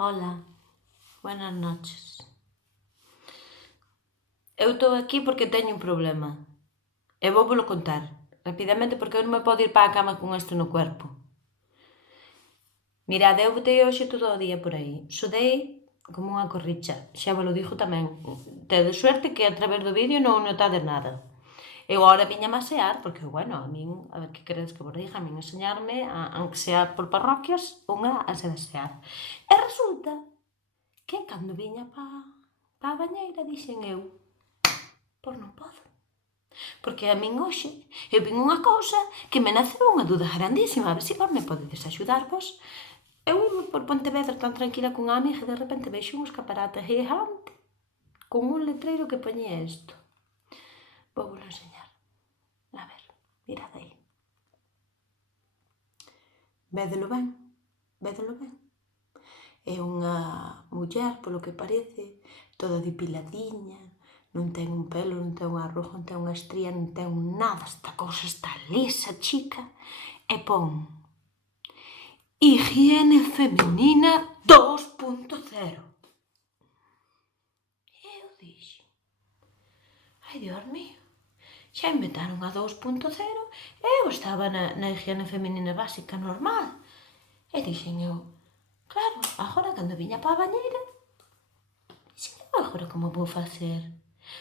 Hola, buenas noches. Eu estou aquí porque teño un problema. E vou contar rapidamente porque eu non me podo ir para a cama con isto no cuerpo. Mirade, eu botei hoxe todo o día por aí. Sudei como unha corricha. Xa vos lo dixo tamén. Tedes suerte que a través do vídeo non notades nada. Eu agora viña a masear, porque, bueno, a min, a ver que queredes que vos diga, a min enseñarme, aunque sea por parroquias, unha a se masear. E resulta que cando viña pa a bañeira dixen eu, pois non podo. Porque a min hoxe eu vin unha cousa que me naceu unha duda grandísima. A ver se vos me podedes axudarvos. Eu iba por Pontevedra tan tranquila cunha amiga e de repente vexo un escaparate gigante con un letreiro que poñía isto. Vou vos enseñar. A ver, mirad aí. Védelo ben? Védelo ben? É unha muller, polo que parece, toda depiladiña, non ten un pelo, non ten unha arruga, non ten unha estría, non ten nada, esta cousa está lisa, chica, e pon higiene femenina 2.0. E eu dixen, ai, Dios mío, xa inventaron a 2.0 e eu estaba na higiene femenina básica normal. E dixen eu, claro, agora cando viña pa a bañeira, dixen, agora como vou facer?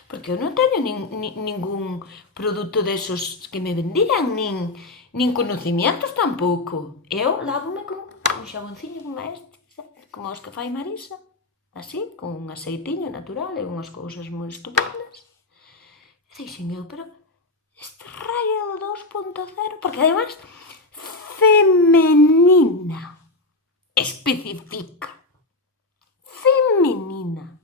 Porque eu non teño ningún produto desos que me vendían, nin conocimientos tampouco. Eu lávome con un xabonciño como este, como os que fai Marisa, así, con un aceitiño natural e unhas cousas moi estupendas. E dixen eu, pero este raio do 2.0, porque ademais, femenina, especifica, femenina.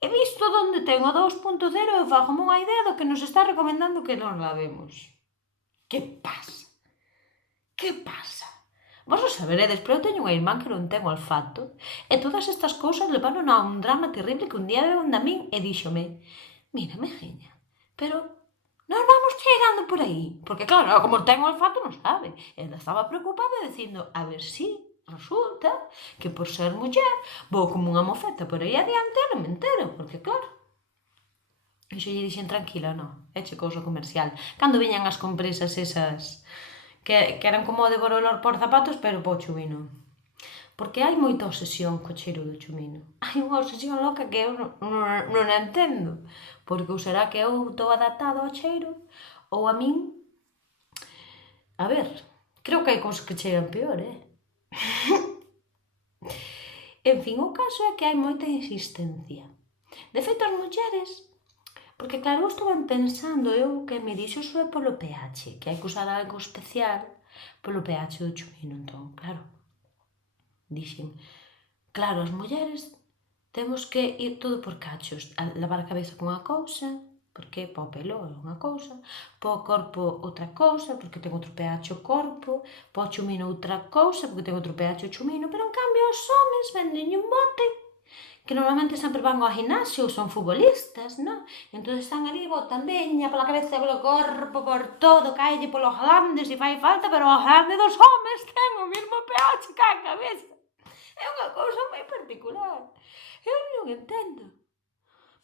E visto onde ten o 2.0 eu fago unha idea do que nos está recomendando que nos lavemos. Que pasa? Que pasa? Vos o saberedes, pero eu teño unha irmán que non ten olfato e todas estas cousas levaron a un drama terrible que un día veio a min e díxome, mira, mejiña, pero nos vamos chegando por aí. Porque claro, como ten olfato non sabe. Ela estaba preocupada dicindo, a ver si resulta que por ser muller vou como unha mofeta por aí adiante e non me entero, porque claro. E xo lle dixen, tranquila, non, eche cousa comercial. Cando viñan as compresas esas que eran como de borolor por zapatos, pero po chumino. Porque hai moita obsesión co cheiro do chumino. Hai unha obsesión loca que eu non a entendo. Porque ou será que eu estou adaptado ao cheiro, ou a min... A ver, creo que hai cousas que cheiran peor, En fin, o caso é que hai moita insistencia. De feito, as mulleres... Porque claro, eu estuve pensando, eu que me dixo iso é polo pH, que hai que usar algo especial polo pH do chumino. Entón, claro, dixen, claro, as mulleres temos que ir todo por cachos, a lavar a cabeza con unha cousa, porque pa o pelo é unha cousa, pa o corpo outra cousa, porque ten outro pH o corpo, pa o chumino outra cousa, porque ten outro pH o chumino, pero en cambio os homes venden un bote que normalmente sempre van ao gimnasio ou son futbolistas, non? Entón están ali, botan veña pola cabeza, polo corpo, por todo, caelle polos glandes se fai falta, pero o glande dos homes ten o mesmo pH que a cabeza. É unha cousa moi particular. Eu non entendo.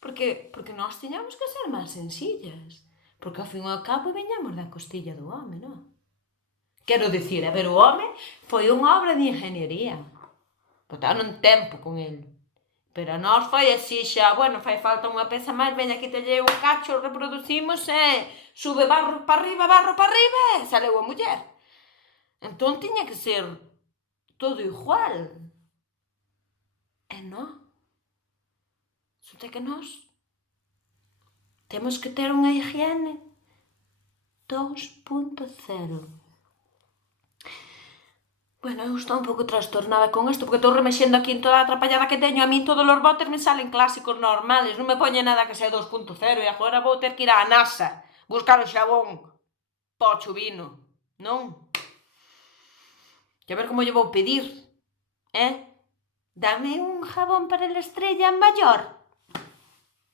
Porque nós tiñamos que ser máis sensillas. Porque ao fin e ao cabo viñamos da costilla do home, non? Quero dicir, a ver, o home foi unha obra de ingeniería. Botaron un tempo con el. Pero a nós foi así xa, bueno, fai falta unha peza máis, veña, quítelle un cacho, reproducimos e sube barro para arriba e saleu a muller. Entón tiña que ser todo igual. E non. Resulta que nós temos que ter unha higiene 2.0. Bueno, eu estou un pouco trastornada con isto, porque estou remexendo aquí en toda a atrapallada que teño. A min todos os botes me salen clásicos normales, non me poñe nada que sea 2.0 e agora vou ter que ir á NASA buscar o xabón po chubino, non? Que a ver como lle vou pedir, Dame un jabón para a estrella maior.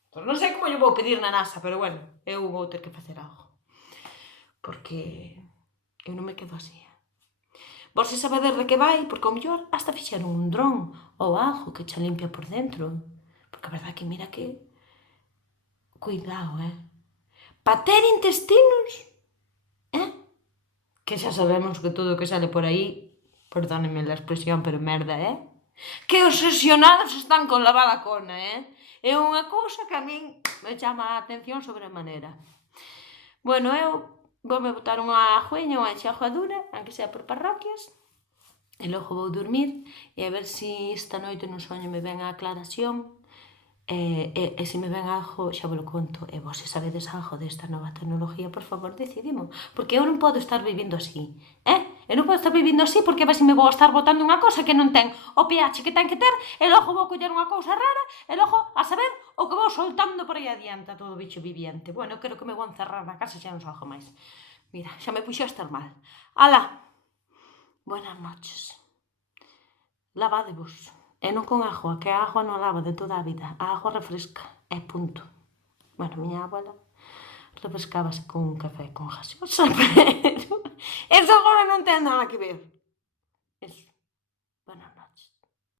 Pois non sei como lle vou pedir na NASA, pero bueno, eu vou ter que facer algo. Porque eu non me quedo así. Vos se sabedes de que vai, porque ao mellor hasta fixeron un dron ou algo que che limpia por dentro. Porque a verdade que mira que... Cuidado, Pa ter intestinos, que xa sabemos que todo o que sale por aí, perdónenme a expresión, pero merda, que obsesionados están con lavar a cona, É unha cousa que a min me chama a atención sobremanera. Bueno, eu voume botar unha ajueña, unha enxaguadura, aunque sea por parroquias, e logo vou dormir, e a ver se esta noite no soño me ven a aclaración, e se me ven algo, xa vos lo conto, e vos se sabedes algo desta nova tecnología, por favor, decidimo, porque eu non podo estar vivindo así, Eu non podo estar vivindo así porque a ver se me vou estar botando unha cosa que non ten o pH que ten que ter, e logo vou coller unha cousa rara, e logo a saber o que vou soltando por aí adiante a todo bicho viviente. Bueno, eu creo que me vou encerrar na casa, xa non salgo máis. Mira, xa me puxo a estar mal. Ala, buenas noches. Lavadevos. E non con agua, que a agua non lava de toda a vida. A agua refresca, punto. Bueno, miña abuela refrescábase con un café con gaseosa, pero eso agora non ten nada que ver. Eso. Bueno,